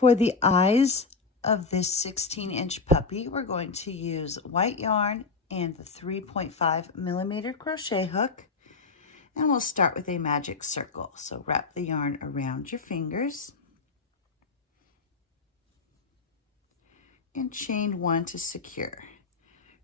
For the eyes of this 16-inch puppy, we're going to use white yarn and the 3.5mm crochet hook. And we'll start with a magic circle. So wrap the yarn around your fingers and chain 1 to secure.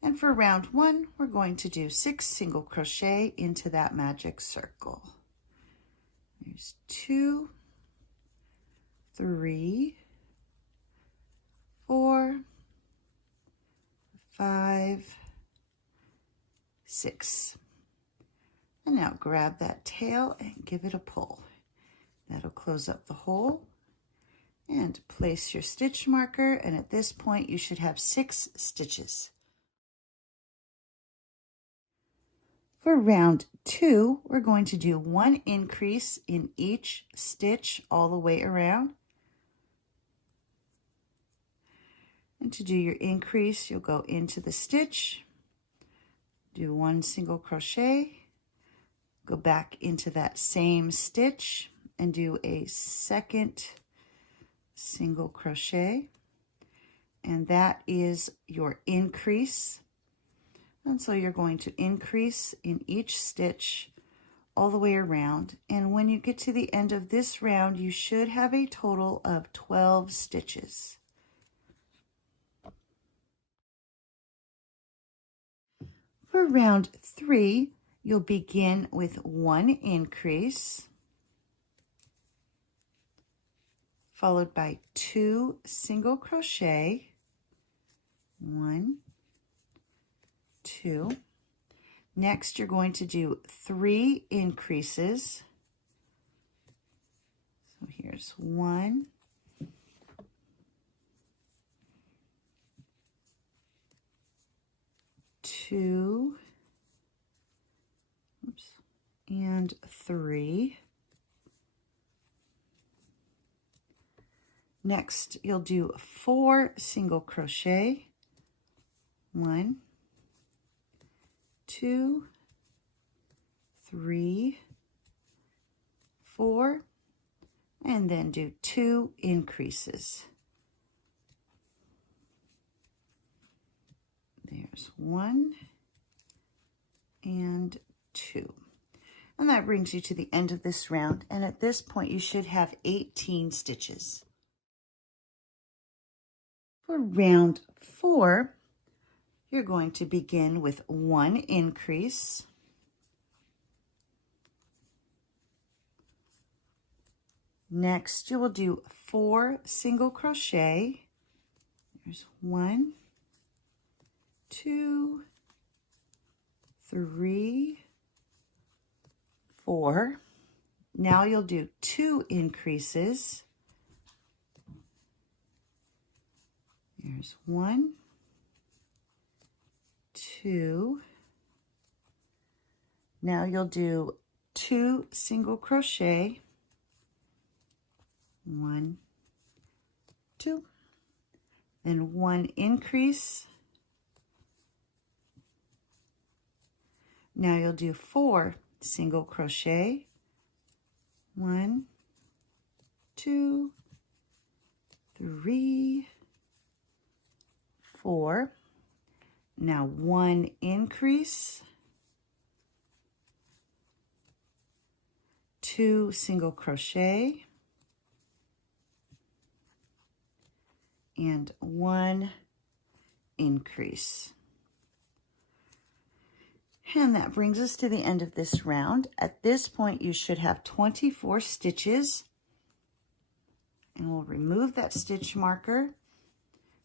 And for round 1, we're going to do 6 single crochet into that magic circle. There's 2, 3, 4, 5, 6. And now grab that tail and give it a pull. That'll close up the hole. And place your stitch marker, and at this point you should have 6 stitches. For round 2, we're going to do 1 increase in each stitch all the way around. And to do your increase, you'll go into the stitch, do 1 single crochet, go back into that same stitch and do a second single crochet, and that is your increase. And so you're going to increase in each stitch all the way around, and when you get to the end of this round you should have a total of 12 stitches. For round 3, you'll begin with 1 increase, followed by 2 single crochet, 1, 2. Next, you're going to do 3 increases. So here's 1, 2, and 3. Next, you'll do 4 single crochet, 1, 2, 3, 4, and then do 2 increases. There's 1 and 2. And that brings you to the end of this round, and at this point you should have 18 stitches. For round 4, you're going to begin with 1 increase, next you will do 4 single crochet. There's 1, 2, 3, 4. Now you'll do 2 increases. There's 1, 2. Now you'll do 2 single crochet, 1, 2, then 1 increase. Now you'll do 4 single crochet, 1, 2, 3, 4. Now 1 increase, 2 single crochet, and 1 increase. And that brings us to the end of this round. At this point you should have 24 stitches, and we'll remove that stitch marker,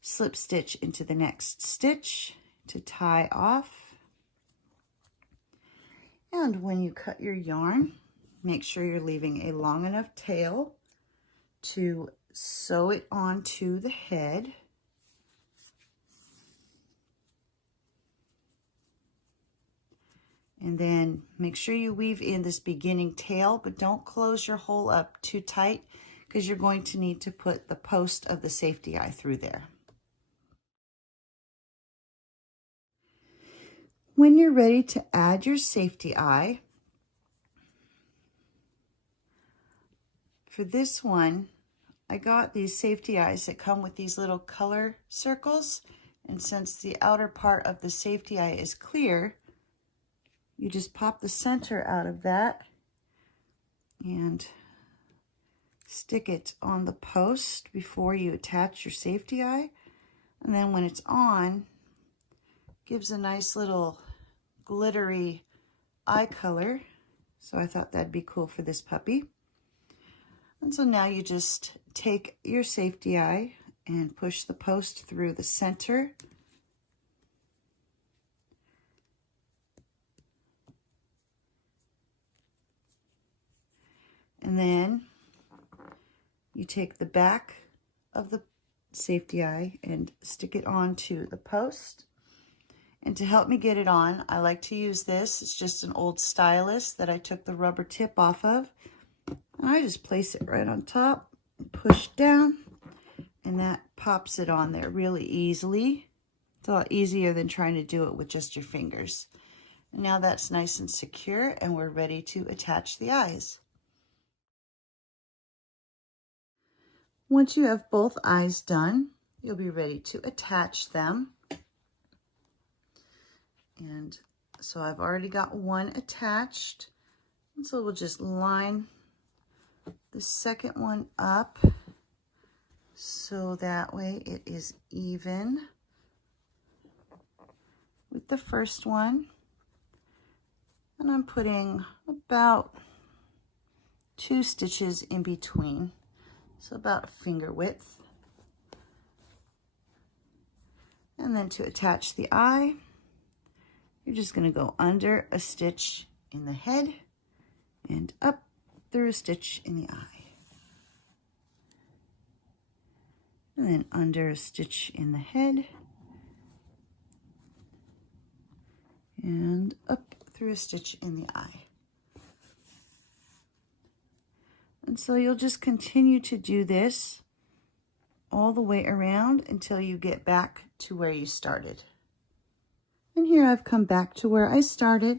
slip stitch into the next stitch to tie off. And when you cut your yarn, make sure you're leaving a long enough tail to sew it onto the head. And then make sure you weave in this beginning tail, but don't close your hole up too tight because you're going to need to put the post of the safety eye through there. When you're ready to add your safety eye, for this one, I got these safety eyes that come with these little color circles, and since the outer part of the safety eye is clear, you just pop the center out of that and stick it on the post before you attach your safety eye. And then when it's on, gives a nice little glittery eye color. So I thought that'd be cool for this puppy. And so now you just take your safety eye and push the post through the center. And then you take the back of the safety eye and stick it onto the post. And to help me get it on, I like to use this. It's just an old stylus that I took the rubber tip off of. And I just place it right on top and push down, and that pops it on there really easily. It's a lot easier than trying to do it with just your fingers. And now that's nice and secure, and we're ready to attach the eyes. Once you have both eyes done, you'll be ready to attach them. And so I've already got one attached. And so we'll just line the second one up so that way it is even with the first one. And I'm putting about 2 stitches in between. So about a finger width. And then to attach the eye, you're just going to go under a stitch in the head and up through a stitch in the eye. And then under a stitch in the head and up through a stitch in the eye. And so you'll just continue to do this all the way around until you get back to where you started. And here I've come back to where I started.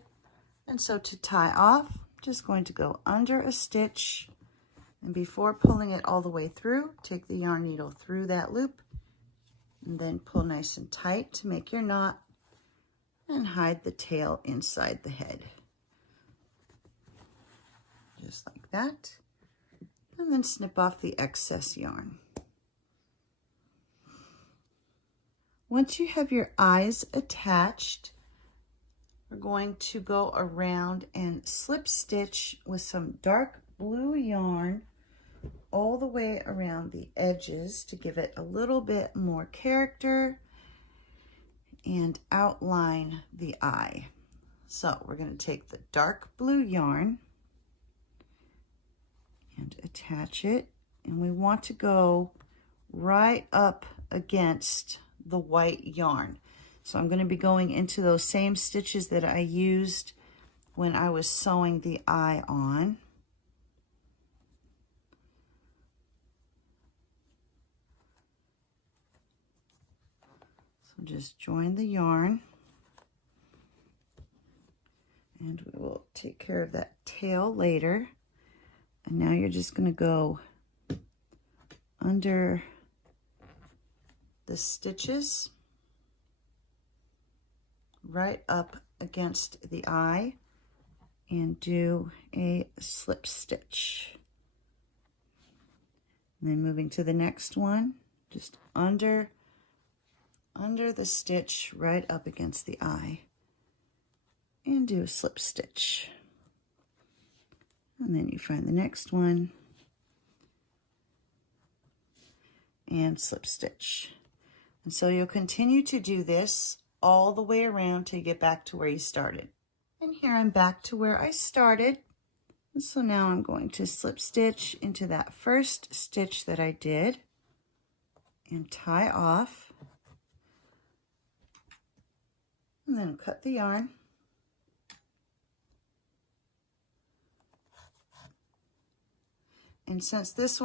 And so to tie off, just going to go under a stitch, and before pulling it all the way through, take the yarn needle through that loop and then pull nice and tight to make your knot and hide the tail inside the head. Just like that. And then snip off the excess yarn. Once you have your eyes attached, we're going to go around and slip stitch with some dark blue yarn all the way around the edges to give it a little bit more character and outline the eye. So we're going to take the dark blue yarn and attach it, and we want to go right up against the white yarn. So I'm going to be going into those same stitches that I used when I was sewing the eye on. So just join the yarn, and we will take care of that tail later. And now you're just going to go under the stitches right up against the eye and do a slip stitch. And then moving to the next one, just under the stitch right up against the eye and do a slip stitch. And then you find the next one and slip stitch. And so you'll continue to do this all the way around till you get back to where you started. And here I'm back to where I started. And so now I'm going to slip stitch into that first stitch that I did and tie off. And then cut the yarn. And since this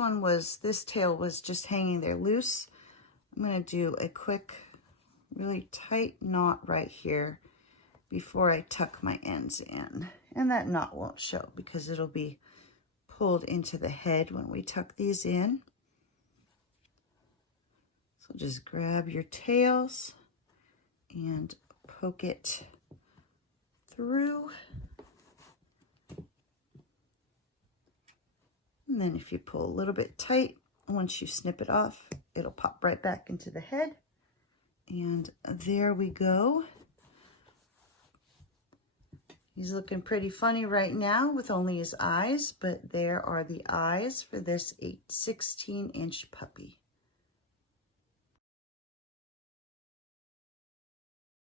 tail was just hanging there loose, I'm going to do a quick, really tight knot right here before I tuck my ends in. And that knot won't show because it'll be pulled into the head when we tuck these in. So just grab your tails and poke it through. And then if you pull a little bit tight, once you snip it off, it'll pop right back into the head. And there we go. He's looking pretty funny right now with only his eyes, but there are the eyes for this 16-inch puppy.